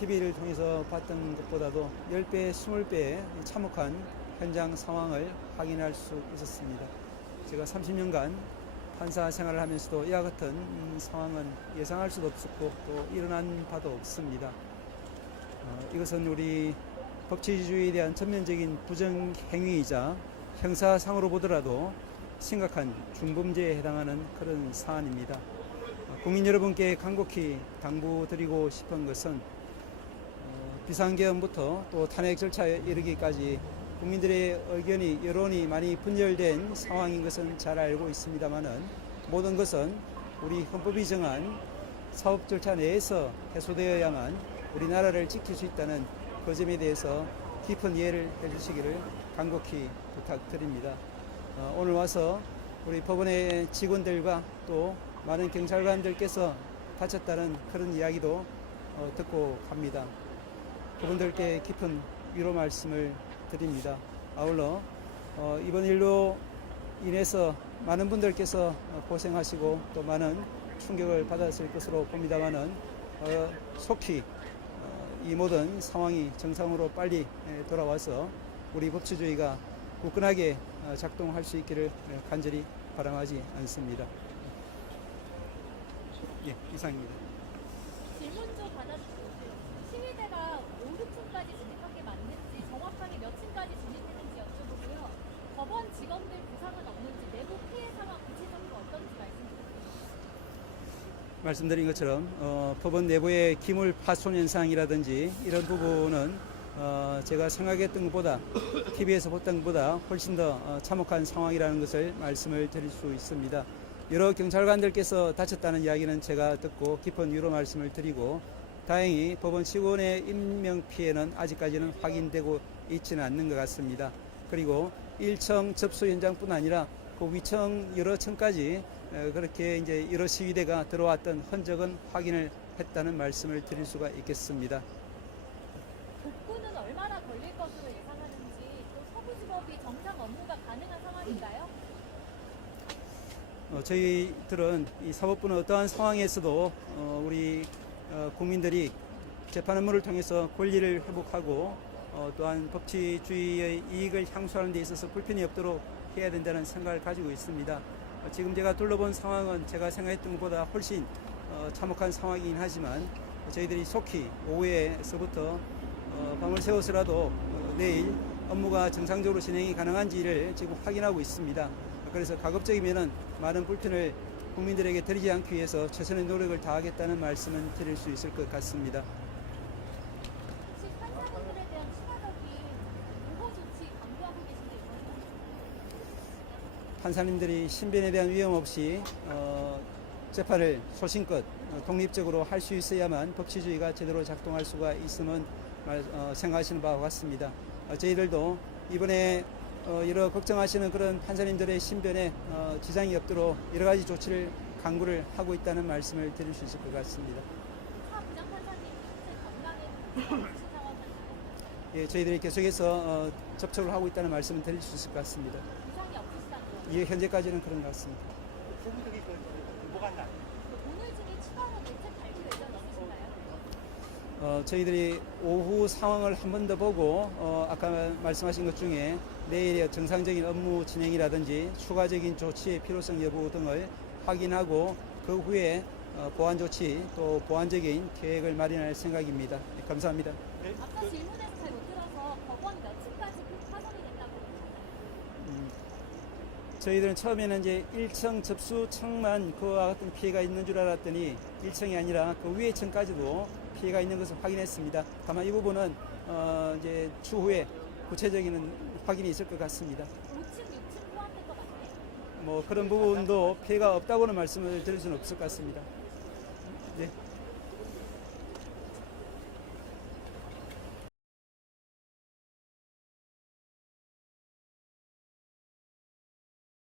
TV를 통해서 봤던 것보다도 10배, 20배의 참혹한 현장 상황을 확인할 수 있었습니다. 제가 30년간 판사 생활을 하면서도 이와 같은 음, 상황은 예상할 수도 없었고 또 일어난 바도 없습니다. 어, 이것은 우리 법치주의에 대한 전면적인 부정 행위이자 형사상으로 보더라도 심각한 중범죄에 해당하는 그런 사안입니다. 어, 국민 여러분께 간곡히 당부드리고 싶은 것은 어, 비상계엄부터 또 탄핵 절차에 이르기까지 국민들의 의견이 여론이 많이 분열된 상황인 것은 잘 알고 있습니다만은 모든 것은 우리 헌법이 정한 사업 절차 내에서 해소되어야만 우리나라를 지킬 수 있다는 그 점에 대해서 깊은 이해를 해주시기를 간곡히 부탁드립니다. 어, 오늘 와서 우리 법원의 직원들과 또 많은 경찰관들께서 다쳤다는 그런 이야기도 어, 듣고 갑니다. 그분들께 깊은 위로 말씀을 드립니다. 아울러 어, 이번 일로 인해서 많은 분들께서 어, 고생하시고 또 많은 충격을 받았을 것으로 봅니다만은 어, 속히 어, 이 모든 상황이 정상으로 빨리 에, 돌아와서 우리 법치주의가 굳건하게 어, 작동할 수 있기를 에, 간절히 바람하지 않습니다. 예, 이상입니다. 질문 좀 받아주세요. 시위대가 5, 6층까지 진입한 게 맞는지 정확하게 몇 층까지 진입했는지 여쭤보고요. 법원 직원들 부상은 없는지 내부 피해 상황 구체적으로 어떤지 말씀. 말씀드린 것처럼 어, 법원 내부의 기물 파손 현상이라든지 이런 부분은 어, 제가 생각했던 것보다 TV에서 봤던 것보다 훨씬 더 어, 참혹한 상황이라는 것을 말씀을 드릴 수 있습니다. 여러 경찰관들께서 다쳤다는 이야기는 제가 듣고 깊은 위로 말씀을 드리고 다행히 법원 직원의 인명 피해는 아직까지는 확인되고 있지는 않는 것 같습니다. 그리고 1층 접수 현장뿐 아니라 그 위층 여러 층까지 어, 그렇게 이제 여러 시위대가 들어왔던 흔적은 확인을 했다는 말씀을 드릴 수가 있겠습니다. 복구는 얼마나 걸릴 것으로 예상하는지 또 서부지법이 정상 업무가 가능한 상황인가요? 어, 저희들은 이 사법부는 어떠한 상황에서도 어, 우리 어, 국민들이 재판 업무를 통해서 권리를 회복하고 어, 또한 법치주의의 이익을 향수하는 데 있어서 불편이 없도록 해야 된다는 생각을 가지고 있습니다. 어, 지금 제가 둘러본 상황은 제가 생각했던 것보다 훨씬 어, 참혹한 상황이긴 하지만 저희들이 속히 오후에서부터 어, 밤을 새워서라도 어, 내일 업무가 정상적으로 진행이 가능한지를 지금 확인하고 있습니다. 그래서 가급적이면은 많은 불편을 국민들에게 드리지 않기 위해서 최선의 노력을 다하겠다는 말씀은 드릴 수 있을 것 같습니다. 판사님들이 신변에 대한 위험 없이 어, 재판을 소신껏 어, 독립적으로 할 수 있어야만 법치주의가 제대로 작동할 수가 있음은 말- 어, 생각하시는 바와 같습니다. 어, 저희들도 이번에 어, 여러 걱정하시는 그런 판사님들의 신변에 어, 지장이 없도록 여러 가지 조치를 강구를 하고 있다는 말씀을 드릴 수 있을 것 같습니다. 예, 저희들이 계속해서 어, 접촉을 하고 있다는 말씀을 드릴 수 있을 것 같습니다. 예, 현재까지는 그런 것 같습니다. 세부적인 그 뭐가 나? 오늘 중에 추가로 대책 발표 예정 있으신가요? 어, 저희들이 오후 상황을 한 번 더 보고 어, 아까 말씀하신 것 중에 내일의 정상적인 업무 진행이라든지 추가적인 조치의 필요성 여부 등을 확인하고 그 후에 어, 보완 조치 또 보완적인 계획을 마련할 생각입니다. 네, 감사합니다. 네, 아까 그, 질문에서 잘 못 들어서 법원 몇 층까지 파손이 됐다고 그러셨나요? 음, 저희들은 처음에는 이제 1층 접수 층만 그와 같은 피해가 있는 줄 알았더니 1층이 아니라 그 위에 층까지도 피해가 있는 것을 확인했습니다. 다만 이 부분은 어, 이제 추후에 구체적인 확인이 있을 것 같습니다. 5층, 6층 포함된 것 같아요. 뭐 그런 부분도 피해가 없다고는 말씀을 드릴 수는 없을 것 같습니다. 네.